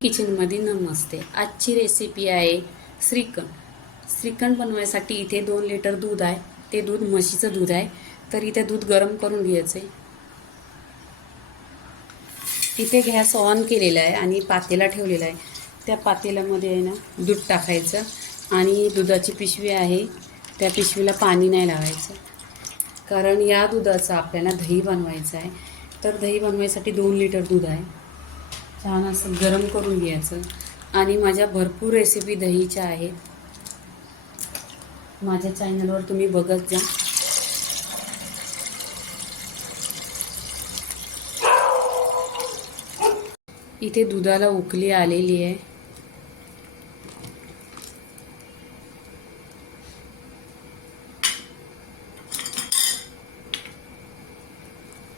किचनमध्ये नमस्ते. आजची रेसिपी आहे श्रीखंड. श्रीखंड बनवायसाठी इथे दोन लिटर दूध आहे. ते दूध म्हशीचं दूध आहे. तर इथे दूध गरम करून घ्यायचं आहे इथे गॅस ऑन केलेला आहे आणि पातेला ठेवलेला आहे. त्या पातेल्यामध्ये आहे ना दूध टाकायचं आणि दुधाची पिशवी आहे. त्या पिशवीला पाणी नाही लावायचं. कारण या दुधाचं आपल्याला दही बनवायचं आहे. तर दही बनवायसाठी दोन लिटर दूध आहे. छान असं गरम करून घ्यायचं. आणि माझ्या भरपूर रेसिपी दहीच्या आहेत. माझ्या चॅनलवर तुम्ही बघत जा. इथे दुधाला उकली आलेली आहे.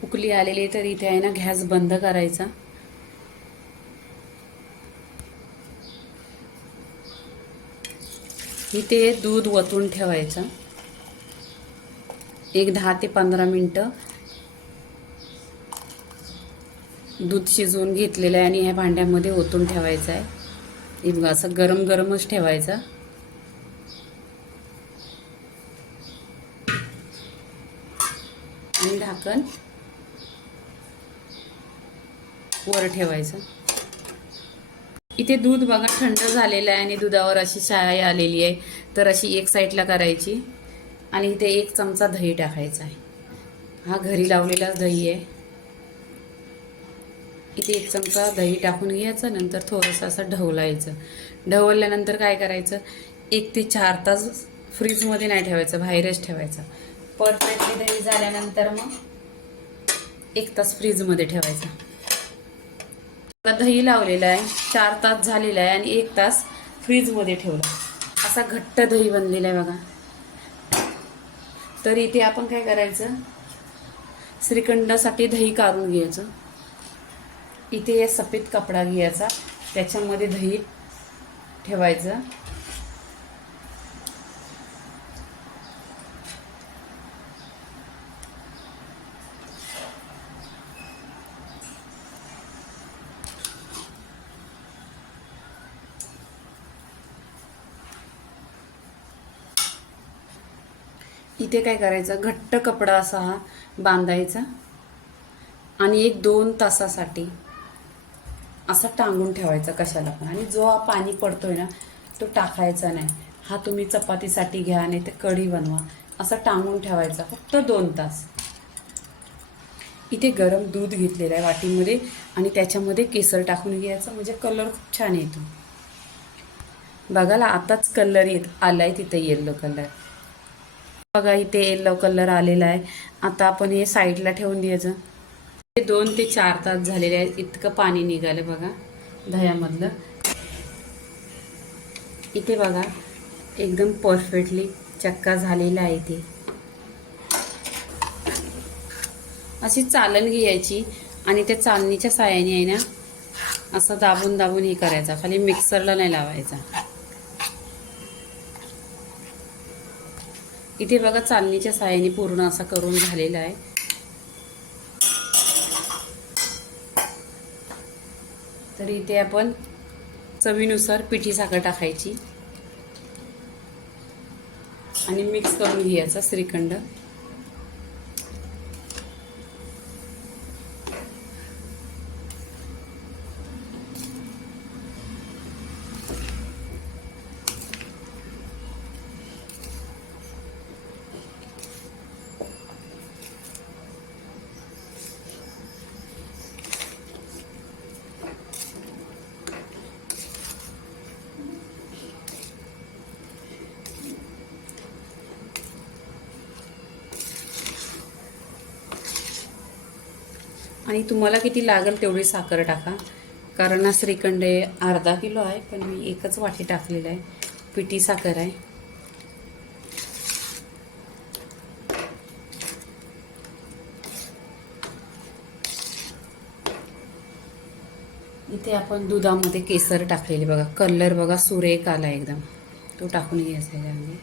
उकली आलेली आहे तर इथे आहे ना गॅस बंद करायचा. इथे दूध वतून ठेवायचं. एक दहा ते पंधरा मिनटं दूध शिजवून घेतलेलं आहे आणि ह्या भांड्यामध्ये ओतून ठेवायचं आहे. बघा असं गरम गरमच ठेवायचं. आणि ढाकण वर ठेवायचं. इथे दूध बघा थंड झालेलं आहे आणि दुधावर अशी शाई आलेली आहे. तर अशी एक साईडला करायची आणि इथे एक चमचा दही टाकायचा आहे. हा घरी लावलेला दही आहे. इथे एक चमचा दही टाकून घ्यायचं नंतर थोडंसं असं ढवलायचं. ढवलल्यानंतर काय करायचं? एक ते चार तास फ्रीजमध्ये नाही ठेवायचं बाहेरच ठेवायचं. परफेक्टली दही झाल्यानंतर मग एक तास फ्रीजमध्ये ठेवायचा. आता दही लावलेलं आहे चार तास झालेला आहे आणि एक तास फ्रीजमध्ये ठेवला असा घट्ट दही बनलेला आहे बघा. तर इथे आपण काय करायचं? श्रीखंडासाठी दही काढून घ्यायचं. इथे या सफेद कपडा घ्यायचा. त्याच्यामध्ये दही ठेवायचं. इथे काय करायचं? घट्ट कपडा असा हा बांधायचा आणि एक दोन तासासाठी असा टांगून ठेवायचा कशाला पण. आणि जो हा पाणी पडतोय ना तो टाकायचा नाही. हा तुम्ही चपातीसाठी घ्या नाही ते कढी बनवा. असं टांगून ठेवायचा फक्त दोन तास. इथे गरम दूध घेतलेलं आहे वाटीमध्ये आणि त्याच्यामध्ये केसर टाकून घ्यायचं. म्हणजे कलर खूप छान येतो. बघायला आताच कलर येत आला आहे तिथे येल्लो कलर बघा इथे येल्लो कलर आलेला आहे. आता आपण हे साईडला ठेवून द्यायचं. हे दोन ते चार तास झालेले आहेत. इतकं पाणी निघालं बघा दह्यामधलं. इथे बघा एकदम परफेक्टली चक्का झालेला आहे ते अशी चालण घ्यायची आणि त्या चालणीच्या साह्याने आहे ना असं दाबून दाबून हे करायचा. खाली मिक्सरला नाही लावायचा. इथे बघा चालणीच्या साह्याने पूर्ण असा करून झालेला आहे. तर इथे आपण चवीनुसार पिठी साखर टाकायची. आणि मिक्स करून घ्यायचा श्रीखंड. आणि तुम्हाला किती लागेल तेवढी साखर टाका. कारण हा श्रीखंड हे अर्धा किलो आहे पण मी एकच वाटी टाकलेलं आहे. पिठी साखर आहे. इथे आपण दुधामध्ये केसर टाकलेले बघा. कलर बघा सुरेख आला एकदम. तो टाकून घ्यायचा त्यामध्ये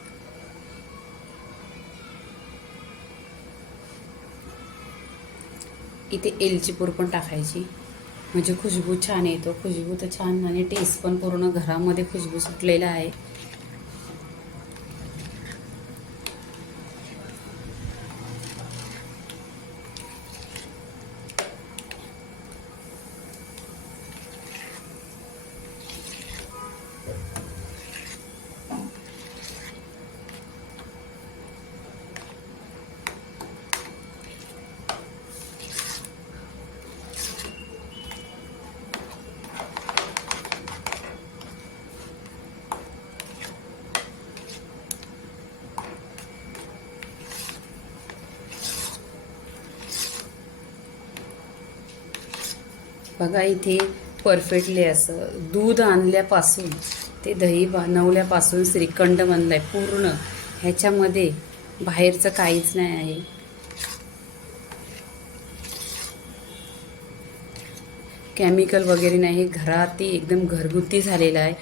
इथे एलचीपूर पण टाकायची. म्हणजे खुशबू छान येतो. खुशबू तर छान आणि टेस्ट पण पूर्ण घरामध्ये खुशबू सुटलेला आहे. बघा इथे परफेक्टली असं दूध आणल्यापासून ते दही बनवल्यापासून श्रीखंड बनलाय पूर्ण. ह्याच्यामध्ये बाहेरचं काहीच नाही आहे. केमिकल वगैरे नाही घरात एकदम घरगुती झालेलं आहे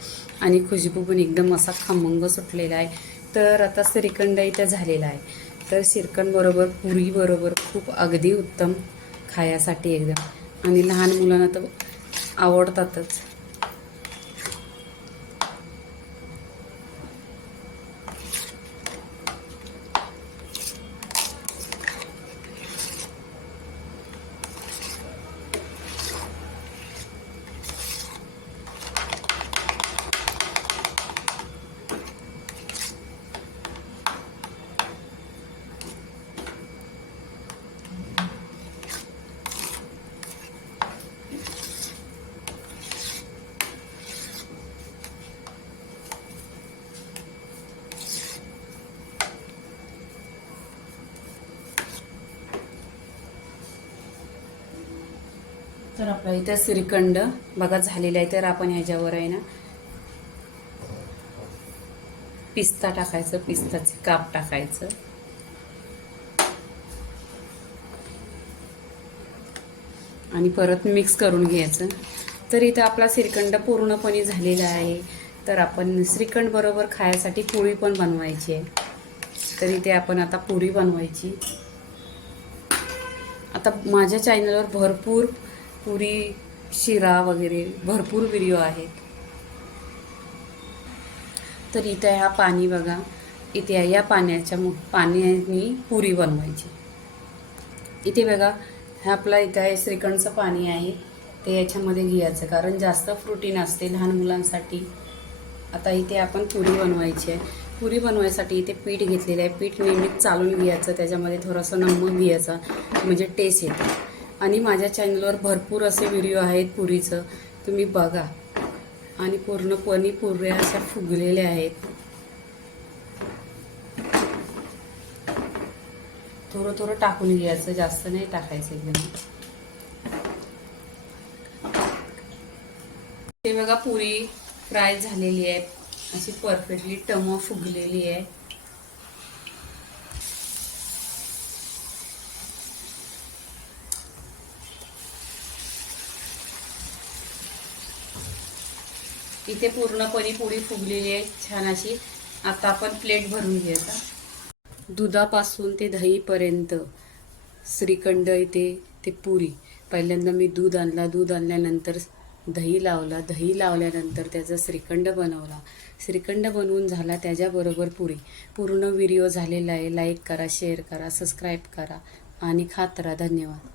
आणि खुशबू पण एकदम असा खमंग सुटलेला आहे. तर आता श्रीखंड इथं झालेला आहे. तर श्रीखंड बरोबर पुरी बरोबर खूप अगदी उत्तम खायासाठी एकदम. आणि लहान मुलांना तर आवडतातच. तर आपला इथं श्रीखंड बघा झालेला आहे तर आपण ह्याच्यावर आहे ना पिस्ता टाकायचं पिस्ताचे काप टाकायचं. आणि परत मिक्स करून घ्यायचं. तर इथं आपला श्रीखंड पूर्णपणे झालेला आहे. तर आपण श्रीखंड बरोबर खायसाठी पोळी पण बनवायची आहे. तर इथे आपण आता पुरी बनवायची. आता माझ्या चॅनलवर भरपूर पुरी शिरा वगैरे भरपूर व्हिडिओ आहेत. तर इथे हा पाणी बघा इथे या पाण्याच्या मु- पाण्याने पुरी बनवायची. इथे बघा ह्या आपला इथं आहे श्रीखंडचं पाणी आहे. ते याच्यामध्ये घ्यायचं कारण जास्त प्रोटीन असते लहान मुलांसाठी. आता इथे आपण पुरी बनवायची आहे. पुरी बनवायसाठी इथे पीठ घेतलेलं आहे. पीठ नेहमीच चालून घ्यायचं त्याच्यामध्ये थोडंसं नमक घ्यायचं म्हणजे टेस्ट येते. आणि माझ्या चॅनलवर भरपूर असे व्हिडिओ आहेत पुरीचं. तुम्ही बघा. आणि पूर्णपणे पुऱ्या अशा फुगलेल्या आहेत. थोडं थोडं टाकून घ्यायचं जास्त नाही टाकायचं एकदम. ते बघा पुरी फ्राय झालेली आहे. अशी परफेक्टली टम फुगलेली आहे. इथे पूर्णपणे पुरी फुगलेली आहे छान अशी. आता आपण प्लेट भरून घ्यायचा दुधापासून ते दहीपर्यंत श्रीखंड इथे ते पुरी. पहिल्यांदा मी दूध आणला. दूध आणल्यानंतर दही लावला. दही लावल्यानंतर त्याचा श्रीखंड बनवला. श्रीखंड बनवून झाला त्याच्याबरोबर पुरी. पूर्ण व्हिडिओ झालेला आहे. लाईक करा शेअर करा सबस्क्राईब करा आणि खात राहा. धन्यवाद.